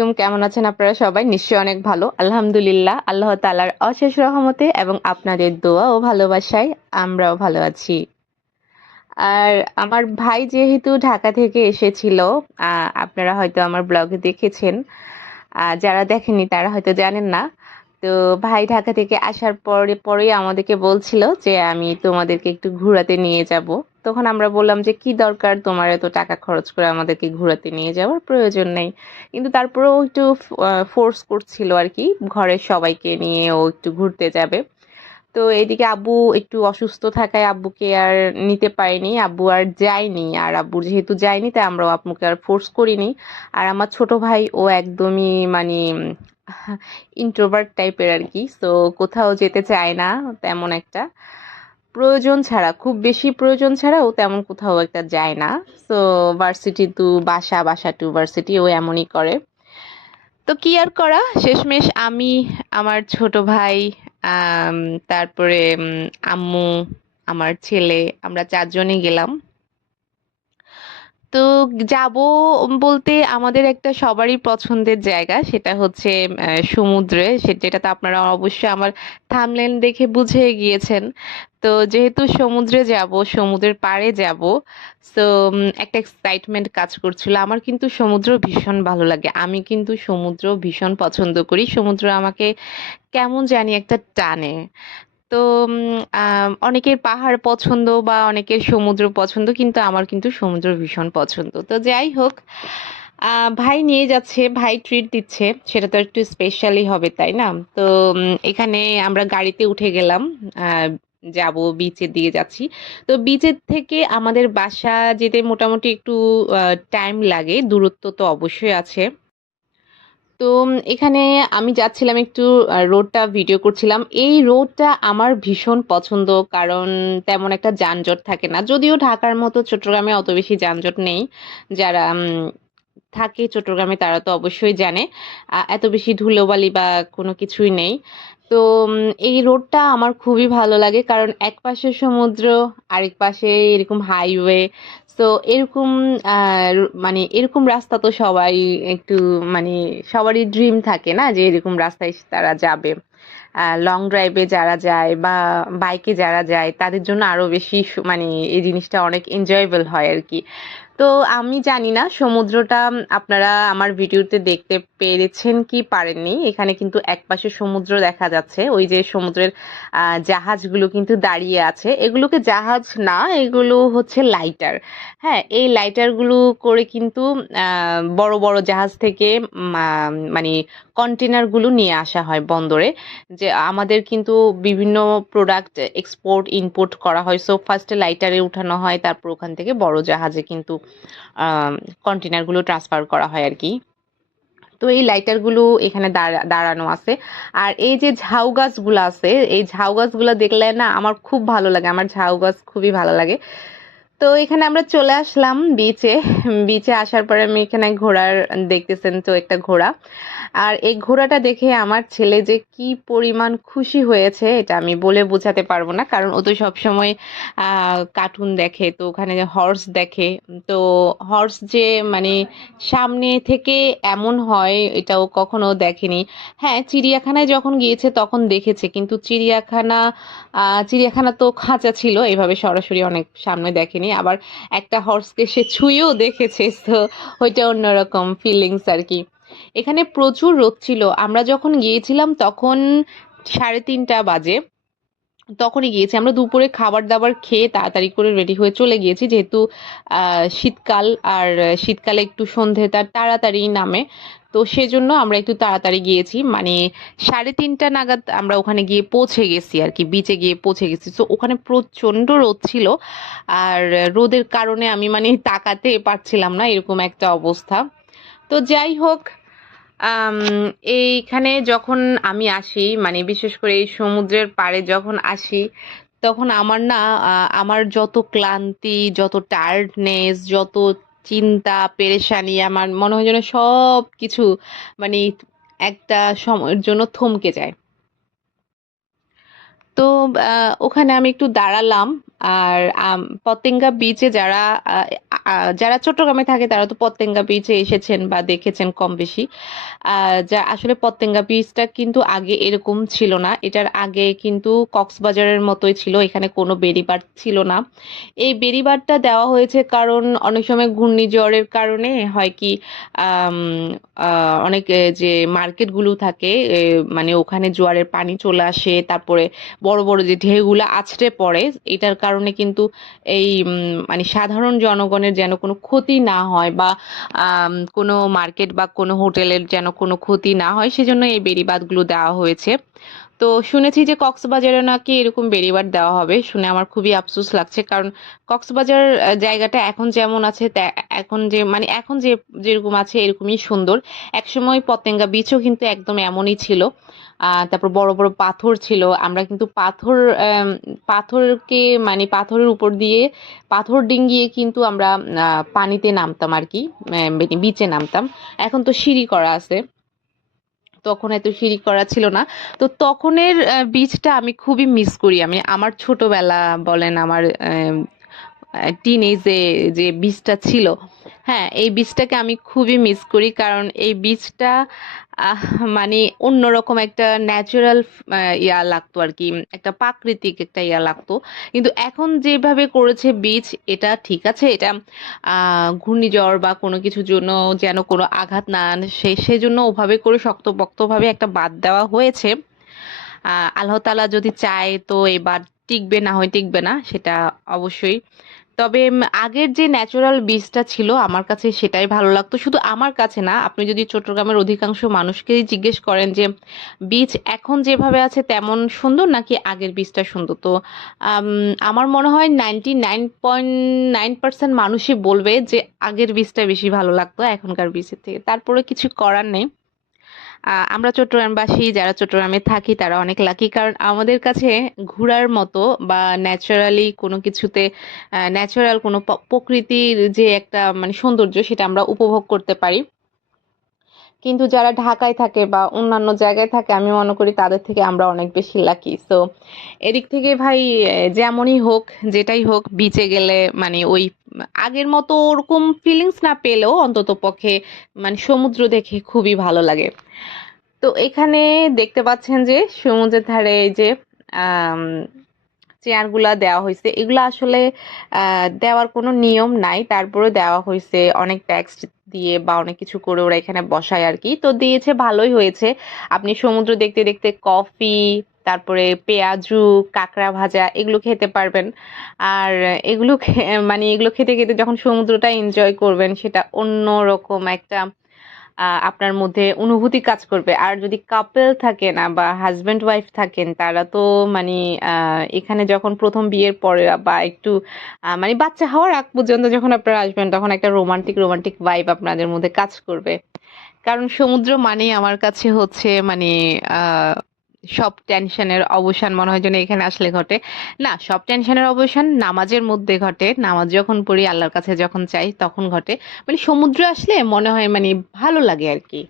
আলাইকুম। কেমন আছেন আপনারা সবাই? নিশ্চয়ই অনেক ভালো। আলহামদুলিল্লাহ। আল্লাহ তাআলার অশেষ রহমতে এবং আপনাদের দোয়া ও ভালোবাসায় আমরাও ভালো আছি। আর আমার ভাই যেহেতু ঢাকা থেকে এসেছিল, আপনারা হয়তো আমার ব্লগে দেখেছেন। যারা দেখেননি তারা হয়তো জানেন না। তো ভাই ঢাকা থেকে আসার পরেই আমাদেরকে বলছিল যে আমি তোমাদেরকে একটু ঘুরাতে নিয়ে যাব। তখন আমরা বললাম যে কি দরকার তোমার এত টাকা খরচ করে আমাদেরকে ঘুরাতে নিয়ে যাওয়ার প্রয়োজন নেই। কিন্তু তারপরেও একটু ফোর্স করছিল আর কি, ঘরের সবাইকে নিয়ে ও একটু ঘুরতে যাবে। তো এদিকে আব্বু একটু অসুস্থ থাকায় আব্বুকে আর নিতে পারিনি, আব্বু আর যায়নি। আর আব্বু যেহেতু যায়নি তাই আমরাও আম্মুকে আর ফোর্স করিনি। আর আমার ছোট ভাই ও একদমই মানে ইন্ট্রোভার্ট টাইপের আর কি, তো কোথাও যেতে চায় না তেমন একটা। প্রয়োজন ছাড়া, খুব বেশি প্রয়োজন ছাড়া ও তেমন কোথাও একটা যায় না। তো ভার্সিটি টু বাসা, বাসা টু ভার্সিটি ও এমনই করে। তো কি আর করা, শেষমেশ আমি, আমার ছোট ভাই, আম, তারপরে আম্মু, আমার ছেলে, আমরা চারজনই গেলাম। তো যাব বলতে আমাদের একটা সবারই পছন্দের জায়গা, সেটা হচ্ছে সমুদ্রে, যেটা তো আপনারা অবশ্যই আমার থাম্বনেল দেখে বুঝে গিয়েছেন। তো যেহেতু সমুদ্রে যাব, সমুদ্রের পাড়ে যাব, তো একটা এক্সাইটমেন্ট কাজ করছিল। আমার কিন্তু সমুদ্র ভীষণ ভালো লাগে, আমি কিন্তু সমুদ্র ভীষণ পছন্দ করি, সমুদ্র আমাকে কেমন জানি একটা টানে। তো অনেকের পাহাড় পছন্দ বা অনেকের সমুদ্র পছন্দ, কিন্তু আমার কিন্তু সমুদ্র ভীষণ পছন্দ। তো যাই হোক, ভাই নিয়ে যাচ্ছে, ভাই ট্রিট দিচ্ছে, সেটা তো একটু স্পেশালি হবে তাই না? তো এখানে আমরা গাড়িতে উঠে গেলাম, আহ যাব, বিচের দিকে যাচ্ছি। তো বিচের থেকে আমাদের বাসা যেতে মোটামুটি একটু টাইম লাগে, দূরত্ব তো অবশ্যই আছে। তো এখানে আমি যাচ্ছিলাম একটু, রোডটা ভিডিও করছিলাম। এই রোডটা আমার ভীষণ পছন্দ, কারণ তেমন একটা যানজট থাকে না, যদিও ঢাকার মতো চট্টগ্রামে অত বেশি যানজট নেই। যারা থাকে চট্টগ্রামে তারা তো অবশ্যই জানে, এত বেশি ধুলোবালি বা কোনো কিছুই নেই। তো এই রোডটা আমার খুবই ভালো লাগে, কারণ এক পাশে সমুদ্র, আরেক পাশে এরকম হাইওয়ে। তো এরকম মানে এরকম রাস্তা তো সবাই একটু মানে সবারই ড্রিম থাকে না যে এরকম রাস্তায় তারা যাবে। লং ড্রাইভে যারা যায় বা বাইকে যারা যায় তাদের জন্য আরো বেশি মানে এই জিনিসটা অনেক এনজয়েবল হয় আর কি। তো আমি জানি না সমুদ্রটা আপনারা আমার ভিডিওতে দেখতে পেরেছেন কি পারেননি। এখানে কিন্তু একপাশে সমুদ্র দেখা যাচ্ছে, ওই যে সমুদ্রের জাহাজগুলো কিন্তু দাঁড়িয়ে আছে। এগুলোকে জাহাজ না, এগুলো হচ্ছে লাইটার। হ্যাঁ, এই লাইটার গুলো করে কিন্তু বড় বড় জাহাজ থেকে মানে কন্টেনার গুলো নিয়ে আসা হয় বন্দরে। যে আমাদের কিন্তু বিভিন্ন প্রোডাক্ট এক্সপোর্ট ইম্পোর্ট করা হয়, সো ফার্স্টে লাইটারে উঠানো হয়, তারপর ওখান থেকে বড় জাহাজে কিন্তু কন্টেনার গুলো ট্রান্সফার করা হয় আর কি। তো এই লাইটার গুলো এখানে দাঁড়ানো আছে। আর এই যে ঝাউ গাছগুলো আছে, এই ঝাউ গাছগুলো দেখলে না আমার খুব ভালো লাগে, আমার ঝাউ গাছ খুবই ভালো লাগে। তো এখানে আমরা চলে আসলাম বিচে। বিচে আসার পরে আমি এখানে ঘোড়ার, দেখতেছেন তো একটা ঘোড়া। আর এই ঘোড়াটা দেখে আমার ছেলে যে কি পরিমাণ খুশি হয়েছে এটা আমি বলে বোঝাতে পারবো না, কারণ ও তো সবসময় কার্টুন দেখে, তো ওখানে হর্স দেখে। তো হর্স যে মানে সামনে থেকে এমন হয় এটাও কখনো দেখেনি। হ্যাঁ, চিড়িয়াখানায় যখন গিয়েছে তখন দেখেছে, কিন্তু চিড়িয়াখানা তো খাঁচা ছিল, এভাবে সরাসরি অনেক সামনে দেখেনি। আবার একটা হর্সকে সে ছুঁয়েও দেখেছে, তো ওইটা অন্যরকম ফিলিংস আর কি। এখানে প্রচুর রোদ ছিল, আমরা যখন গিয়েছিলাম তখন 3:30 বাজে, তখনই গিয়েছি আমরা। দুপুরে খাবার দাবার খেয়ে তাড়াতাড়ি করে রেডি হয়ে চলে গিয়েছি, যেহেতু শীতকাল, আর শীতকালে একটু সন্ধেটা তাড়াতাড়ি নামে। তো সেজন্য আমরা একটু তাড়াতাড়ি গিয়েছি, মানে 3:30 নাগাদ আমরা ওখানে গিয়ে পৌঁছে গেছি আর কি, বিচে গিয়ে পৌঁছে গেছি। তো ওখানে প্রচন্ড রোদ ছিল, আর রোদের কারণে আমি মানে তাকাতে পারছিলাম না, এরকম একটা অবস্থা। তো যাই হোক, আম এইখানে যখন আমি আসি, মানে বিশেষ করে এই সমুদ্রের পাড়ে যখন আসি, তখন আমার না আমার যত ক্লান্তি, যত টায়ার্ডনেস, যত চিন্তা পেরেশানি, আমার মনে হয় যেন সবকিছু মানে একটা সময়ের জন্য থমকে যায়। তো ওখানে আমি একটু দাঁড়ালাম, আর পতেঙ্গা বিচে যারা চট্টগ্রামে থাকে তারা তো পতেঙ্গা বিচে এসেছেন বা দেখেছেন কম বেশি। যা আসলে পতেঙ্গা বিচটা কিন্তু আগে এরকম ছিল না, এটার আগে কিন্তু কক্সবাজারের মতোই ছিল, এখানে কোনো বেড়িবাঁধ ছিল না। এই বেড়িবাঁধটা দেওয়া হয়েছে কারণ অনেক সময় ঘূর্ণিঝড়ের কারণে হয় কি আম, অনেক যে মার্কেটগুলো থাকে মানে ওখানে জোয়ারের পানি চলে আসে, তারপরে বড় বড় যে ঢেউগুলো আছড়ে পড়ে, এটার কারণে কিন্তু এই মানে সাধারণ জনগণের যেন কোনো ক্ষতি না হয় বা কোনো মার্কেট বা কোনো হোটেলের যেন কোনো ক্ষতি না হয়, সেজন্য এই বেড়িবাঁধগুলো দেওয়া হয়েছে। তো শুনেছি যে কক্সবাজারে নাকি এরকম বেড়িবাঁধ দেওয়া হবে, শুনে আমার খুবই আফসোস লাগছে, কারণ কক্সবাজার জায়গাটা এখন যেমন আছে এখন যে মানে এখন যে যেরকম আছে এরকমই সুন্দর। একসময় পতেঙ্গা বিচও কিন্তু একদম এমনই ছিল। তারপর বড় বড় পাথর ছিল, আমরা কিন্তু পাথরকে মানে পাথরের উপর দিয়ে পাথর ডিঙ্গিয়ে কিন্তু আমরা পানিতে নামতাম আর কি, বিচে নামতাম। এখন তো সিঁড়ি করা আছে, তখন এত সিঁড়ি করা ছিল না। তো তখনের বীজটা আমি খুবই মিস করি। আমি আমার ছোটবেলা বলেন, আমার টিনেজে যে বীজটা ছিল, হ্যাঁ এই বীজটাকে আমি খুবই মিস করি, কারণ এই বীজটা আহ, মানে অন্যরকম একটা ন্যাচারাল ইয়া লাগতো আর কি, একটা প্রাকৃতিক একটা ইয়া লাগতো। কিন্তু এখন যেভাবে করেছে বীজ, এটা ঠিক আছে, এটা ঘূর্ণিঝড় বা কোনো কিছুর জন্য যেন কোনো আঘাত না আনে সেজন্য ওভাবে করে শক্তপোক্তভাবে একটা বাঁধ দেওয়া হয়েছে। আল্লাহ তাআলা যদি চায় তো এবার টিকবে, না হয় টিকবে না সেটা অবশ্যই। তবে আগের যে ন্যাচারাল বীজটা ছিল আমার কাছে সেটাই ভালো লাগতো। শুধু আমার কাছে না, আপনি যদি চট্টগ্রামের অধিকাংশ মানুষকেই জিজ্ঞেস করেন যে বীজ এখন যেভাবে আছে তেমন সুন্দর নাকি আগের বীজটা সুন্দর, তো আম, আমার মনে হয় 99.9% মানুষই বলবে যে আগের বীজটা বেশি ভালো লাগতো এখনকার বীজের থেকে। তারপরে কিছু করার নেই। আমরা চট্টগ্রামবাসী যারা চট্টগ্রামে থাকি তারা অনেক লাকি, কারণ আমাদের কাছে ঘোরার মতো বা ন্যাচারালি কোনো কিছুতে ন্যাচারাল কোনো প্রকৃতির যে একটা মানে সৌন্দর্য সেটা আমরা উপভোগ করতে পারি। কিন্তু যারা ঢাকায় থাকে বা অন্যান্য জায়গায় থাকে আমি মনে করি তাদের থেকে আমরা অনেক বেশি লাকি। সো এদিক থেকে ভাই যেমনই হোক যেটাই হোক বিচে গেলে মানে ওই আগের মতো ওরকম ফিলিংস না পেলেও অন্তত পক্ষে মানে সমুদ্র দেখে খুবই ভালো লাগে। তো এখানে দেখতে পাচ্ছেন যে সমুদ্রের ধারে এই যে আম, চেয়ারগুলা দেওয়া হয়েছে, এগুলা আসলে দেওয়ার কোনো নিয়ম নাই, তারপরে দেওয়া হয়েছে অনেক ট্যাক্স দিয়ে বা অনেক কিছু করে ওরা এখানে বসায় আর কি, তো দিয়েছে ভালোই হয়েছে। আপনি সমুদ্র দেখতে দেখতে কফি, তারপরে পেঁয়াজু, কাঁকড়া ভাজা এগুলো খেতে পারবেন। আর মানে এগুলো খেতে খেতে যখন সমুদ্রটা এনজয় করবেন সেটা অন্য রকম একটা আপনার মধ্যে অনুভূতি কাজ করবে। আর যদি কাপল থাকেন বা হাজবেন্ড ওয়াইফ থাকেন তারা তো মানে এখানে যখন প্রথম বিয়ের পরে বা একটু মানে বাচ্চা হওয়ার আগ পর্যন্ত যখন আপনারা আসবেন তখন একটা রোমান্টিক রোমান্টিক ভাইব আপনাদের মধ্যে কাজ করবে। কারণ সমুদ্র মানেই আমার কাছে হচ্ছে মানে আহ সব টেনশনের অবসান মনে হয় যেন এখানে আসলে ঘটে। না, সব টেনশনের অবসান নামাজের মধ্যে ঘটে, নামাজ যখন পড়ি আল্লাহর কাছে যখন চাই তখন ঘটে। মানে সমুদ্র আসলে মনে হয় মানে ভালো লাগে আর কি।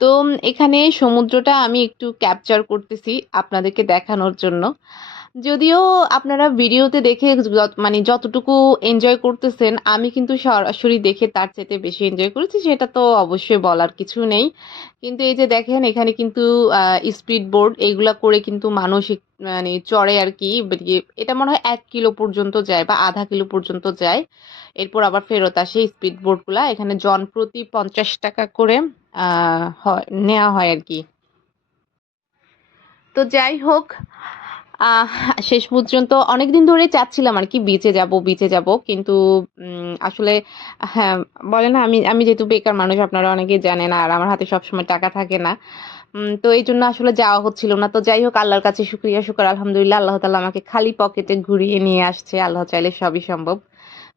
তো এখানে সমুদ্রটা আমি একটু ক্যাপচার করতেছি আপনাদেরকে দেখানোর জন্য। যদিও আপনারা ভিডিওতে দেখে মানে যতটুকু এনজয় করতেছেন আমি কিন্তু সরাসরি দেখে তার চাইতে বেশি এনজয় করেছি, সেটা তো অবশ্যই বলার কিছু নেই। কিন্তু এই যে দেখেন এখানে কিন্তু স্পিড বোর্ড এইগুলা করে কিন্তু মানুষ মানে চড়ে আর কি, এটা মনে হয় 1 কিলো পর্যন্ত যায় বা আধা কিলো পর্যন্ত যায়, এরপর আবার ফেরত আসে। স্পিড বোর্ড গুলা এখানে জন প্রতি 50 টাকা করে নেওয়া হয় আর কি। তো যাই হোক, আহ শেষ পর্যন্ত অনেকদিন ধরে চাচ্ছিলাম আর কি বিচে যাব বিচে যাব, কিন্তু আসলে হ্যাঁ বলে না, আমি আমি যেহেতু বেকার মানুষ আপনারা অনেকেই জানেন, আর আমার হাতে সবসময় টাকা থাকে না। তো এই জন্য আসলে যাওয়া হচ্ছিল না। তো যাই হোক, আল্লাহর কাছে শুক্রিয়া শুকর আলহামদুলিল্লাহ, আল্লাহ তাআলা আমাকে খালি পকেটে ঘুরিয়ে নিয়ে আসছে, আল্লাহ চাইলে সবই সম্ভব।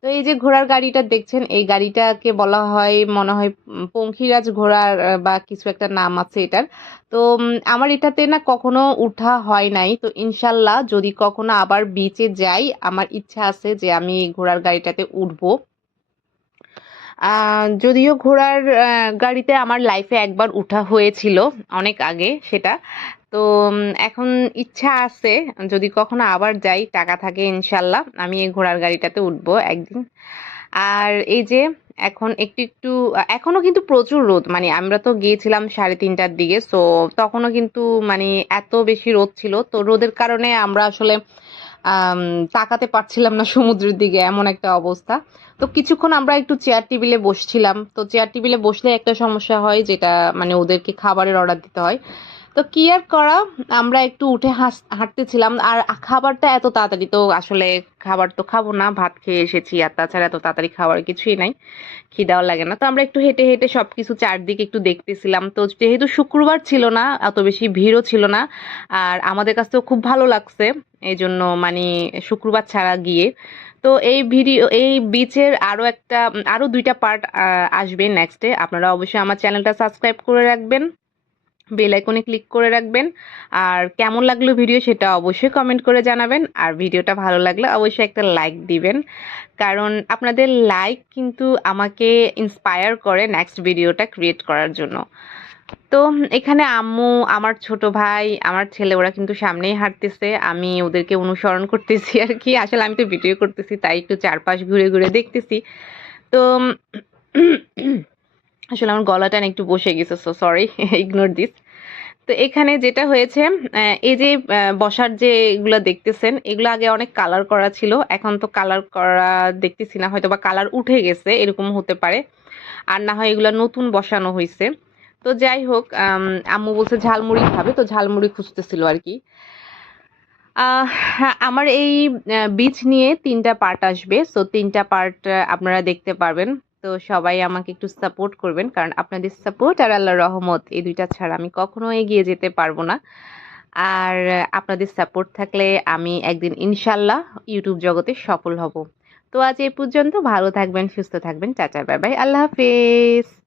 তো এই যে ঘোড়ার গাড়িটা দেখছেন, এই গাড়িটাকে বলা হয় মনে হয় পঙ্খিরাজ ঘোড়ার বা কিছু একটা নাম আছে এটার। তো আমার এটাতে না কখনো উঠা হয় নাই, তো ইনশাল্লাহ যদি কখনো আবার বিচে যাই আমার ইচ্ছা আছে যে আমি এই ঘোড়ার গাড়িটাতে উঠবো। যদিও ঘোড়ার গাড়িতে আমার লাইফে একবার উঠা হয়েছিল অনেক আগে সেটা। তো এখন ইচ্ছা আছে যদি কখনো আবার যাই, টাকা থাকে ইনশাল্লাহ আমি এই ঘোড়ার গাড়িটাতে উঠবো একদিন। আর এই যে এখন একটু এখনো কিন্তু প্রচুর রোদ, মানে আমরা তো গিয়েছিলাম 3:30টার দিকে, সো তখনও কিন্তু মানে এত বেশি রোদ ছিল, তো রোদের কারণে আমরা আসলে আম তাকাতে পারছিলাম না সমুদ্রের দিকে, এমন একটা অবস্থা। তো কিছুক্ষণ আমরা একটু চেয়ার টেবিলে বসছিলাম। তো চেয়ার টেবিলে বসলে একটা সমস্যা হয়, যেটা মানে ওদেরকে খাবারের অর্ডার দিতে হয়। তো কি আর করা, আমরা একটু উঠে হাঁটতেছিলাম। আর খাবারটা এত তাড়াতাড়ি তো আসলে খাবার তো খাবো না, ভাত খেয়ে এসেছি, আর তাছাড়া এত তাড়াতাড়ি খাবার কিছুই নাই, খিদাও লাগে না। তো আমরা একটু হেঁটে হেঁটে সবকিছু চারদিকে একটু দেখতেছিলাম। তো যেহেতু শুক্রবার ছিল না, অত বেশি ভিড়ও ছিল না, আর আমাদের কাছেও খুব ভালো লাগছে এই জন্য, মানে শুক্রবার ছাড়া গিয়ে। তো এই বিচের আরো 2টা পার্ট আসবে নেক্সটে। আপনারা অবশ্যই আমার চ্যানেলটা সাবস্ক্রাইব করে রাখবেন, বেল আইকনে ক্লিক করে রাখবেন। আর কেমন লাগলো ভিডিও সেটা অবশ্যই কমেন্ট করে জানাবেন, আর ভিডিওটা ভালো লাগলে অবশ্যই একটা লাইক দিবেন, কারণ আপনাদের লাইক কিন্তু আমাকে ইন্সপায়ার করে নেক্সট ভিডিওটা ক্রিয়েট করার জন্য। তো এখানে আম্মু, আমার ছোট ভাই, আমার ছেলে ওরা কিন্তু সামনেই হাঁটতেছে, আমি ওদেরকে অনুসরণ করতেছি আর কি। আসলে আমি তো ভিডিও করতেছি তাই একটু চারপাশ ঘুরে ঘুরে দেখতেছি। তো আসলে আমার গলাটা না একটু বসে গেছে, সো সরি, ইগনোর দিস। তো এখানে যেটা হয়েছে, এই যে বসার যে এগুলা দেখতেছেন, এগুলো আগে অনেক কালার করা ছিল, এখন তো কালার করা দেখতেছি না, হয়তো বা কালার উঠে গেছে, এরকম হতে পারে। আর না হয় এগুলা নতুন বসানো হয়েছে। তো যাই হোক, আম্মু বলছে ঝালমুড়ি খাবে, তো ঝালমুড়ি খুঁজতেছিল আর কি। হ্যাঁ, আমার এই বীচ নিয়ে 3টা পার্ট আসবে, সো 3টা পার্ট আপনারা দেখতে পারবেন। তো সবাই আমাকে একটু সাপোর্ট করবেন, কারণ আপনাদের সাপোর্ট আর আল্লাহর রহমত এই 2টা ছাড়া আমি কখনো এগিয়ে যেতে পারবো না। আর আপনাদের সাপোর্ট থাকলে আমি একদিন ইনশাল্লাহ ইউটিউব জগতে সফল হব। তো আজ এই পর্যন্ত, ভালো থাকবেন, সুস্থ থাকবেন, টাটা, বাই বাই, আল্লাহ হাফেজ।